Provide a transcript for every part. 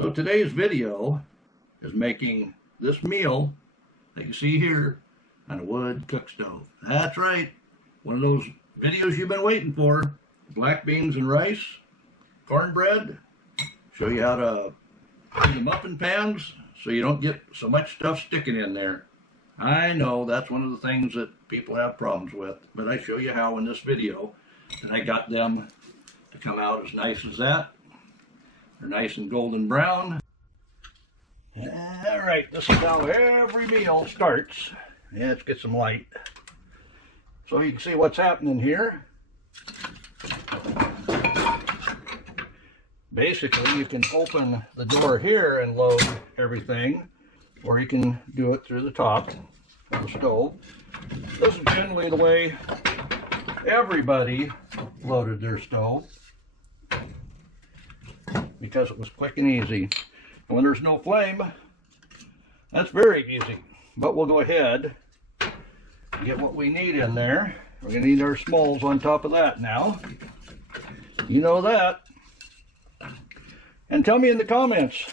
So today's video is making this meal that you see here on a wood cook stove. That's right, one of those videos you've been waiting for. Black beans and rice, cornbread, show you how to clean the muffin pans so you don't get so much stuff sticking in there. I know that's one of the things that people have problems with, but I show you how in this video, and I got them to come out as nice as that. They're nice and golden brown. All right, this is how every meal starts. Yeah, let's get some light so you can see what's happening here. Basically, you can open the door here and load everything, or you can do it through the top of the stove. This is generally the way everybody loaded their stove, because it was quick and easy. And when there's no flame, that's very easy. But we'll go ahead and get what we need in there. We're going to need our smalls on top of that now. You know that. And tell me in the comments,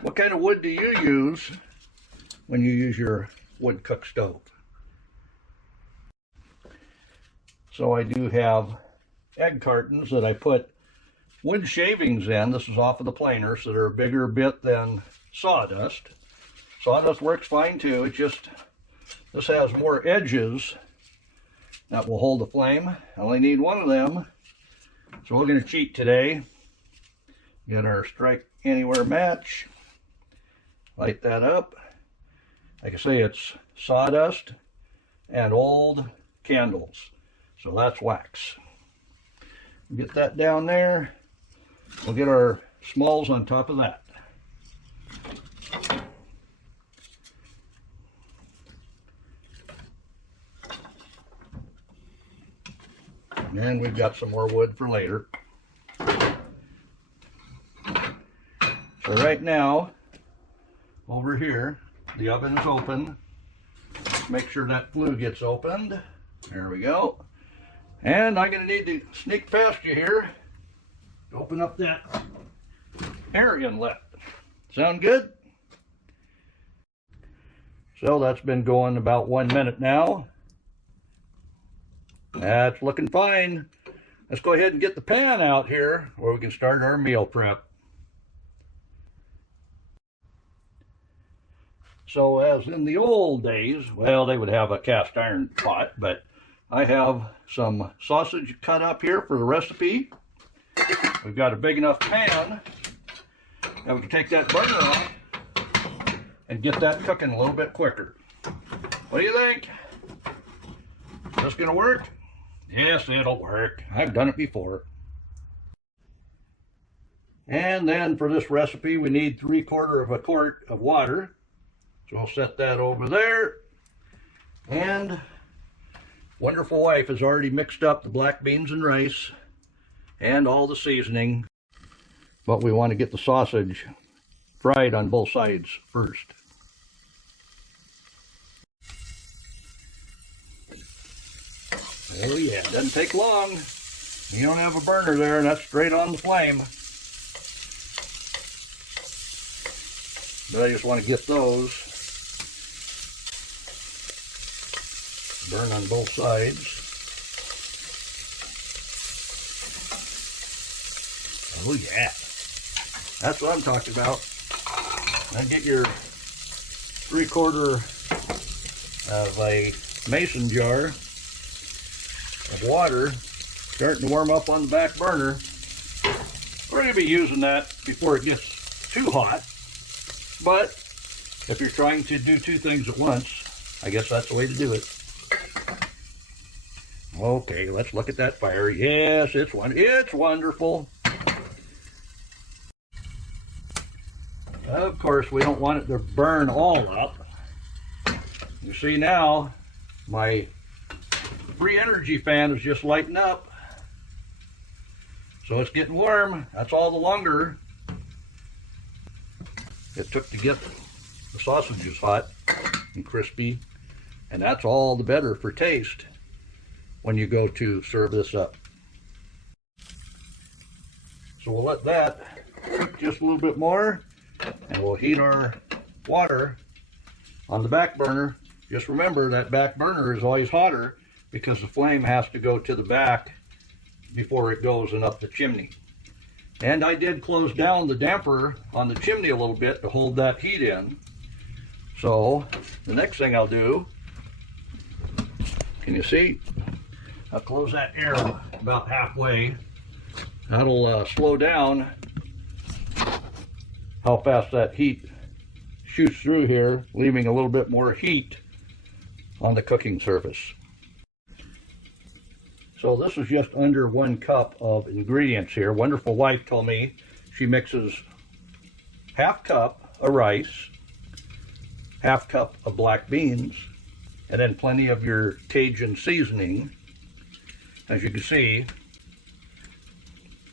what kind of wood do you use when you use your wood cook stove? So I do have egg cartons that I put wood shavings in. This is off of the planers, so they're a bigger bit than sawdust. Sawdust works fine too. It's just this has more edges that will hold the flame. I only need one of them, so we're going to cheat today. Get our strike anywhere match, light that up. Like I say, it's sawdust and old candles, so that's wax. Get that down there. We'll get our smalls on top of that. And we've got some more wood for later. So right now, over here, the oven is open. Make sure that flue gets opened. There we go. And I'm going to need to sneak past you here to open up that air inlet. Sound good? So that's been going about 1 minute now. That's looking fine. Let's go ahead and get the pan out here where we can start our meal prep. So as in the old days, well, they would have a cast iron pot, but I have some sausage cut up here for the recipe. We've got a big enough pan that we can take that burner off and get that cooking a little bit quicker. What do you think? Is this gonna work? Yes, it'll work. I've done it before. And then for this recipe, we need 3/4 quart of water. So I'll set that over there. And wonderful wife has already mixed up the black beans and rice and all the seasoning. But we want to get the sausage fried on both sides first. Oh yeah, it doesn't take long. You don't have a burner there, and that's straight on the flame. But I just want to get those burn on both sides. Oh yeah, that's what I'm talking about. Now get your 3/4 of a mason jar of water starting to warm up on the back burner. We're going to be using that before it gets too hot, but if you're trying to do two things at once, I guess that's the way to do it. Okay, let's look at that fire. Yes, it's wonderful. Of course, we don't want it to burn all up. You see now, my free energy fan is just lighting up. So it's getting warm. That's all the longer it took to get the sausages hot and crispy. And that's all the better for taste when you go to serve this up. So we'll let that cook just a little bit more, and we'll heat our water on the back burner. Just remember that back burner is always hotter because the flame has to go to the back before it goes and up the chimney. And I did close down the damper on the chimney a little bit to hold that heat in. So the next thing I'll do, can you see? I'll close that air about halfway. That'll slow down how fast that heat shoots through here, leaving a little bit more heat on the cooking surface. So this is just under 1 cup of ingredients here. Wonderful Wife told me she mixes ½ cup of rice, ½ cup of black beans, and then plenty of your Cajun seasoning. As you can see,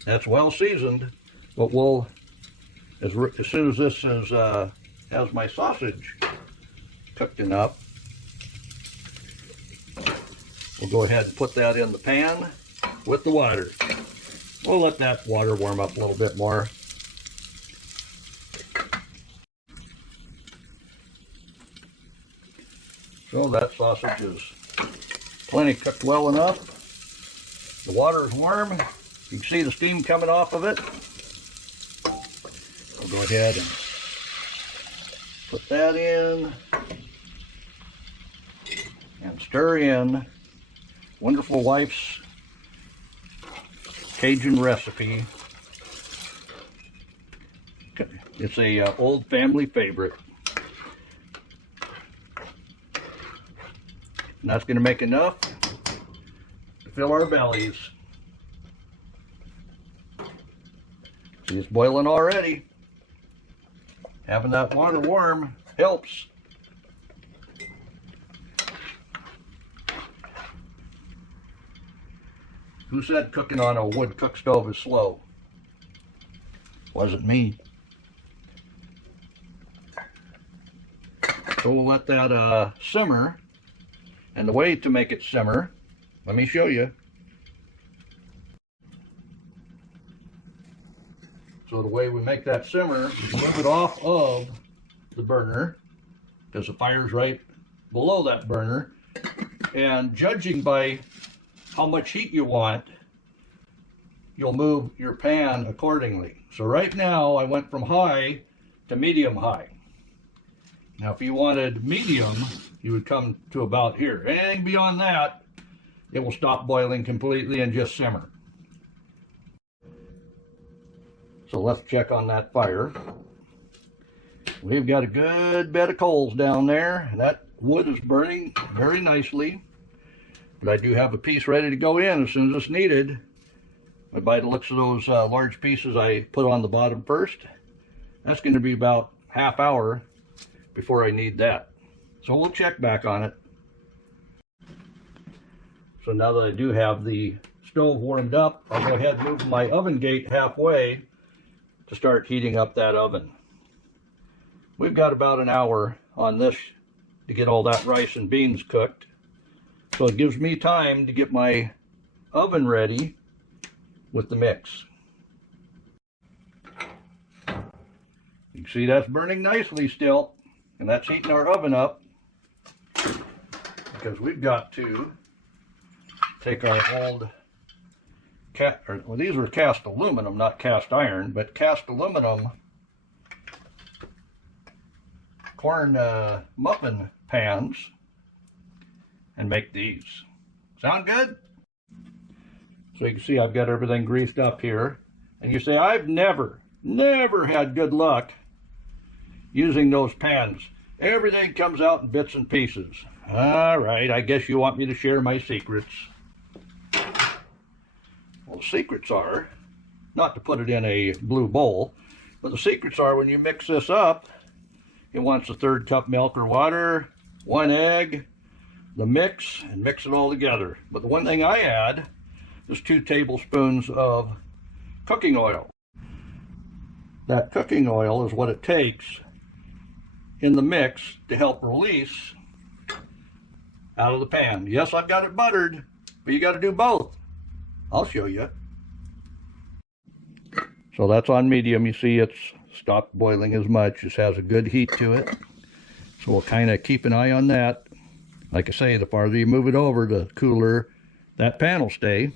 that's well seasoned, but we'll, as soon as this is, has my sausage cooked enough, we'll go ahead and put that in the pan with the water. We'll let that water warm up a little bit more. So that sausage is plenty cooked well enough. The water is warm. You can see the steam coming off of it. We'll go ahead and put that in and stir in Wonderful Wife's Cajun recipe. It's a old family favorite. And that's going to make enough to fill our bellies. See, it's boiling already. Having that water warm helps. Who said cooking on a wood cook stove is slow? Wasn't me. So we'll let that simmer. And the way to make it simmer, let me show you. So the way we make that simmer is move it off of the burner, because the fire's right below that burner. And judging by how much heat you want, you'll move your pan accordingly. So right now I went from high to medium high. Now if you wanted medium, you would come to about here. Anything beyond that, it will stop boiling completely and just simmer. So let's check on that fire. We've got a good bed of coals down there, and that wood is burning very nicely. But I do have a piece ready to go in as soon as it's needed. But by the looks of those large pieces I put on the bottom first, that's going to be about ½ hour before I need that. So we'll check back on it. So now that I do have the stove warmed up, I'll go ahead and move my oven gate halfway to start heating up that oven. We've got about an hour on this to get all that rice and beans cooked. So it gives me time to get my oven ready with the mix. You can see that's burning nicely still, and that's heating our oven up, because we've got to take our old well, these were cast aluminum, not cast iron, but cast aluminum corn muffin pans and make these. Sound good? So you can see I've got everything greased up here. And you say, I've never had good luck using those pans. Everything comes out in bits and pieces. All right, I guess you want me to share my secrets. Well, the secrets are, not to put it in a blue bowl, but the secrets are when you mix this up, it wants a 1/3 cup milk or water, 1 egg, the mix, and mix it all together. But the one thing I add is 2 tablespoons of cooking oil. That cooking oil is what it takes in the mix to help release out of the pan. Yes, I've got it buttered, but you got to do both. I'll show you. So that's on medium. You see it's stopped boiling as much. Just has a good heat to it. So we'll kind of keep an eye on that. Like I say, the farther you move it over, the cooler that pan will stay.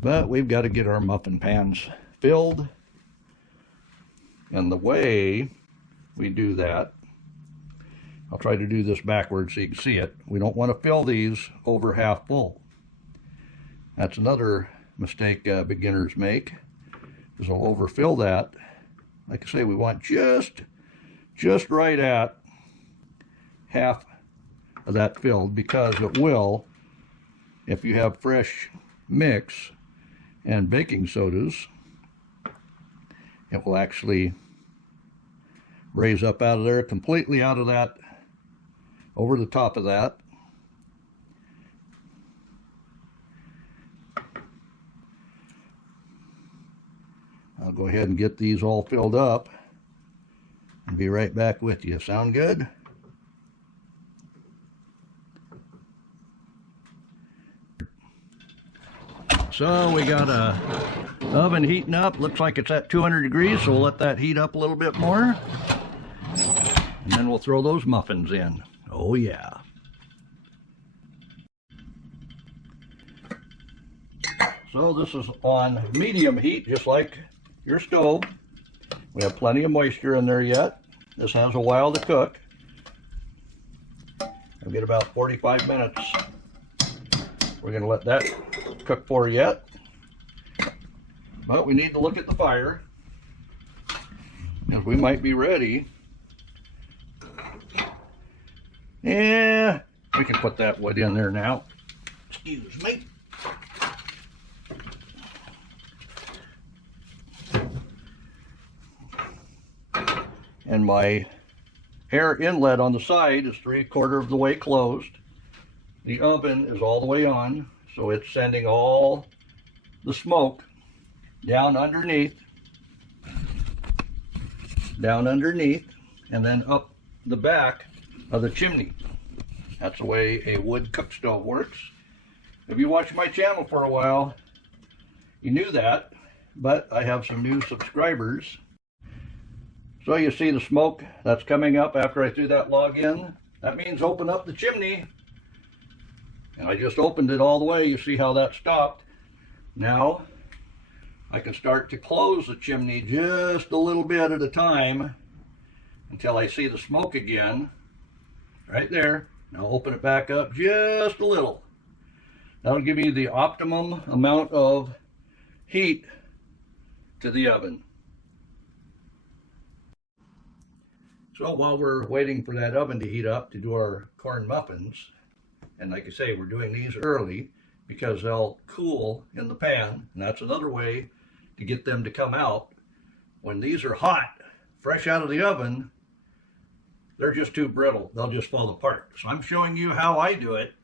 But we've got to get our muffin pans filled. And the way we do that, I'll try to do this backwards so you can see it. We don't want to fill these over half full. That's another mistake beginners make, is they'll overfill that. Like I say, we want just right at half of that filled, because it will, if you have fresh mix and baking sodas, it will actually raise up out of there, completely out of that, over the top of that. I'll go ahead and get these all filled up and be right back with you. Sound good? So we got a oven heating up. Looks like it's at 200 degrees, so we'll let that heat up a little bit more. And then we'll throw those muffins in. Oh yeah. So this is on medium heat, just like your stove. We have plenty of moisture in there yet. This has a while to cook. I'll get about 45 minutes. We're going to let that cook for yet. But we need to look at the fire, because we might be ready. Yeah, we can put that wood in there now. Excuse me. And my air inlet on the side is 3/4 of the way closed. The oven is all the way on, so it's sending all the smoke down underneath, and then up the back of the chimney. That's the way a wood cook stove works. If you watched my channel for a while, you knew that, but I have some new subscribers. So you see the smoke that's coming up after I threw that log in. That means open up the chimney. And I just opened it all the way. You see how that stopped. Now I can start to close the chimney just a little bit at a time until I see the smoke again. Right there. Now open it back up just a little. That'll give you the optimum amount of heat to the oven. So while we're waiting for that oven to heat up to do our corn muffins, and like I say, we're doing these early because they'll cool in the pan, and that's another way to get them to come out. When these are hot, fresh out of the oven, they're just too brittle. They'll just fall apart. So I'm showing you how I do it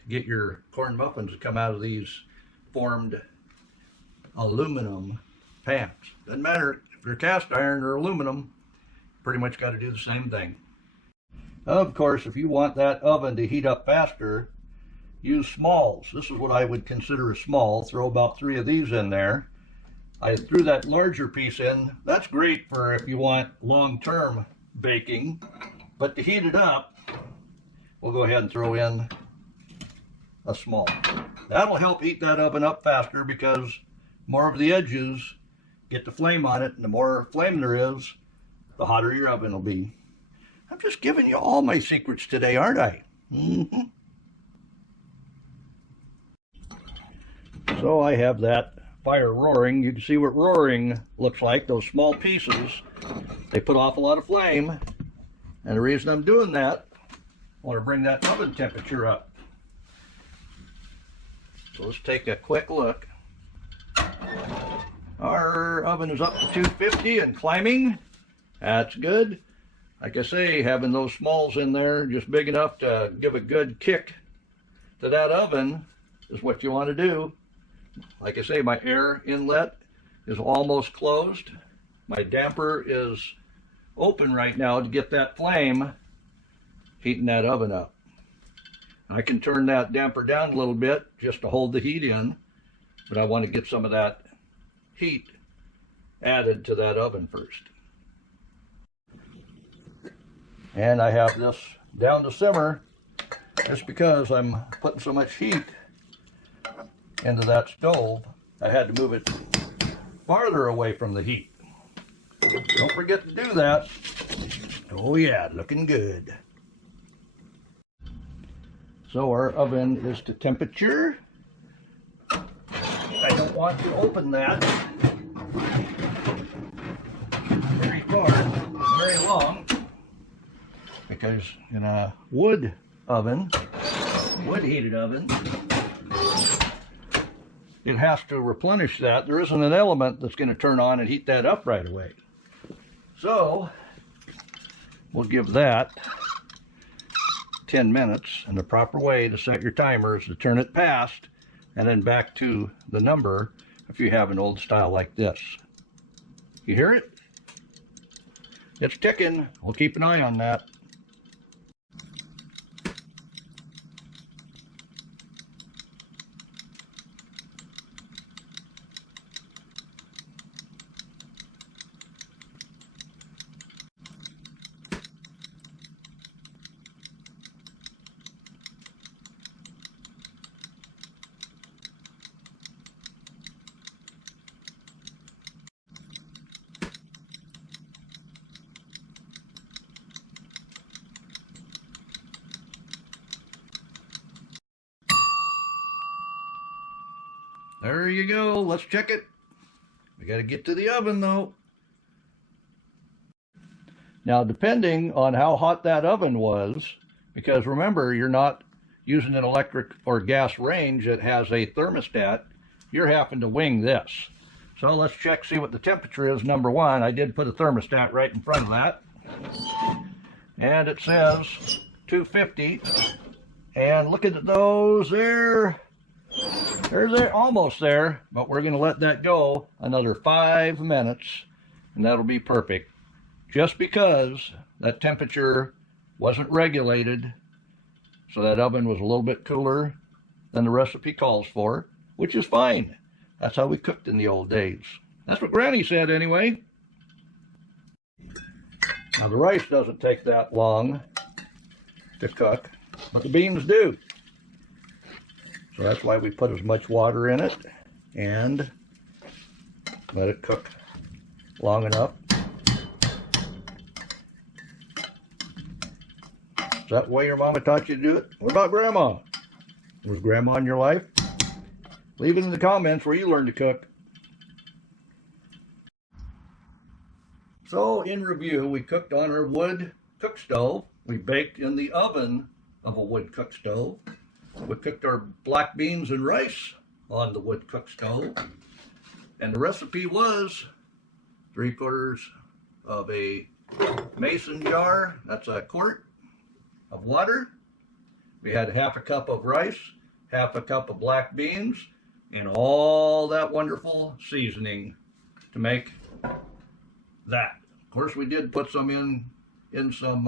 to get your corn muffins to come out of these formed aluminum pans. Doesn't matter if they're cast iron or aluminum, pretty much got to do the same thing. Of course, if you want that oven to heat up faster, use smalls. This is what I would consider a small. Throw about 3 of these in there. I threw that larger piece in. That's great for if you want long-term baking, but to heat it up, we'll go ahead and throw in a small. That'll help heat that oven up faster, because more of the edges get the flame on it, and the more flame there is, the hotter your oven will be. I'm just giving you all my secrets today, aren't I? So I have that fire roaring. You can see what roaring looks like. Those small pieces, they put off a lot of flame. And the reason I'm doing that, I want to bring that oven temperature up. So let's take a quick look. Our oven is up to 250 and climbing. That's good. Like I say, having those smalls in there just big enough to give a good kick to that oven is what you want to do. Like I say, my air inlet is almost closed. My damper is open right now to get that flame heating that oven up. I can turn that damper down a little bit just to hold the heat in, but I want to get some of that heat added to that oven first. And I have this down to simmer just because I'm putting so much heat into that stove. I had to move it farther away from the heat. Don't forget to do that. Oh yeah, looking good. So our oven is to temperature. I don't want to open that very far, very long, because in a wood heated oven, it has to replenish that. There isn't an element that's going to turn on and heat that up right away. So we'll give that 10 minutes, and the proper way to set your timer is to turn it past and then back to the number if you have an old style like this. You hear it? It's ticking. We'll keep an eye on that. There you go. Let's check it. We got to get to the oven though. Now, depending on how hot that oven was, because remember, you're not using an electric or gas range that has a thermostat, you're having to wing this. So let's check, see what the temperature is. Number one, I did put a thermostat right in front of that. And it says 250. And look at those there. They're almost there, but we're going to let that go another 5 minutes, and that'll be perfect. Just because that temperature wasn't regulated, so that oven was a little bit cooler than the recipe calls for, which is fine. That's how we cooked in the old days. That's what Granny said anyway. Now the rice doesn't take that long to cook, but the beans do. So that's why we put as much water in it and let it cook long enough. Is that the way your mama taught you to do it? What about Grandma? Was Grandma in your life? Leave it in the comments where you learned to cook. So in review, we cooked on our wood cook stove. We baked in the oven of a wood cook stove. We cooked our black beans and rice on the wood cook stove. And the recipe was 3/4 of a mason jar, that's a quart of water. We had 1/2 cup of rice, 1/2 cup of black beans, and all that wonderful seasoning to make that. Of course, we did put some in some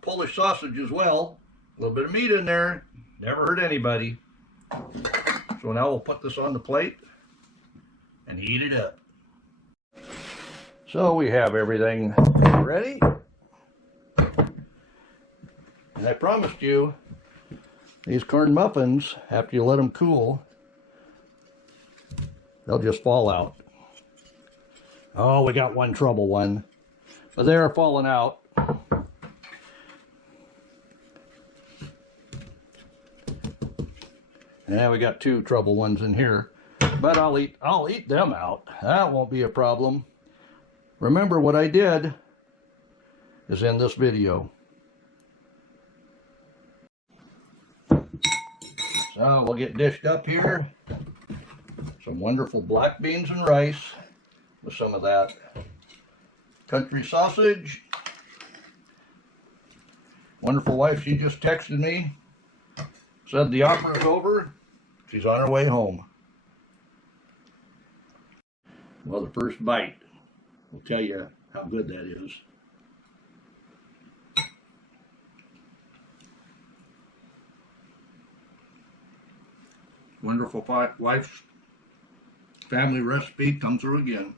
Polish sausage as well. A little bit of meat in there. Never hurt anybody. So now we'll put this on the plate and heat it up. So we have everything ready. And I promised you these corn muffins, after you let them cool, they'll just fall out. Oh, we got one trouble one. But they're falling out. Yeah, we got 2 trouble ones in here, but I'll eat them out. That won't be a problem. Remember, what I did is in this video. So we'll get dished up here. Some wonderful black beans and rice with some of that country sausage. Wonderful wife, she just texted me. Said the opera's over. She's on her way home. Well, the first bite will tell you how good that is. Wonderful wife's family recipe come through again.